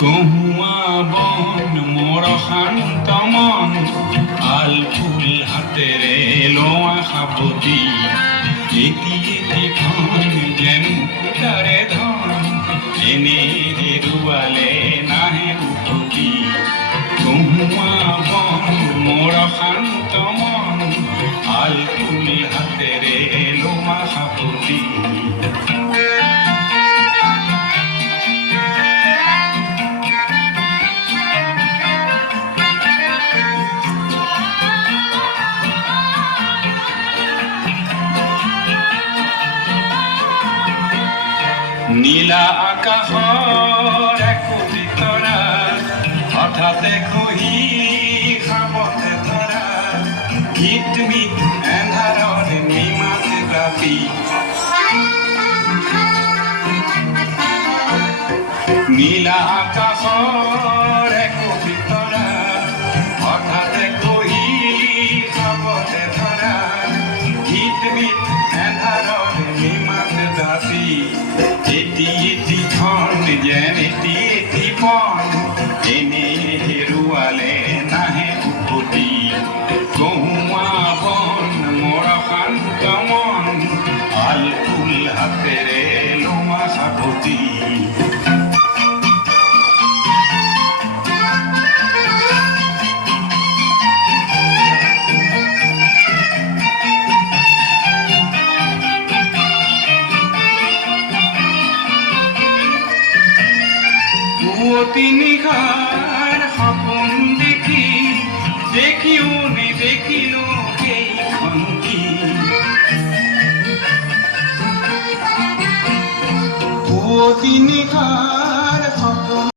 কহুয়া বন মোৰ শান্ত মন আল ফুল হাতেৰে লোৱা সাৱতি এটি এটি খন যেন মুকুতাৰে ধন এনে হেৰুৱালে নাহে উভতি কহুয়া বন মোৰ শান্ত মন আল ফুল হাতেৰে লোৱা সাৱতি নীলা আকাশৰ একোটি তৰা হঠাতে খহি খাবতে ধৰা মিট এন্ধাৰৰ নিমাত ৰাতি নীলা আকাশৰ একোটি তৰা হঠাতে খহি খাবতে ধৰা মিট এন্ধাৰৰ নিমাত ৰাতি এটি এটি খন যেন এটি এটি পন এনে হেৰুৱালে নাহে উভতি কহুৱা বন মোৰ শান্ত মন আল ফুল হাতেৰে লোৱা সাৱতি পুৱতি নিশাৰ সপোন দেখি দেখিও নেদেখিলো সেইখন কি পুৱতি নিশাৰ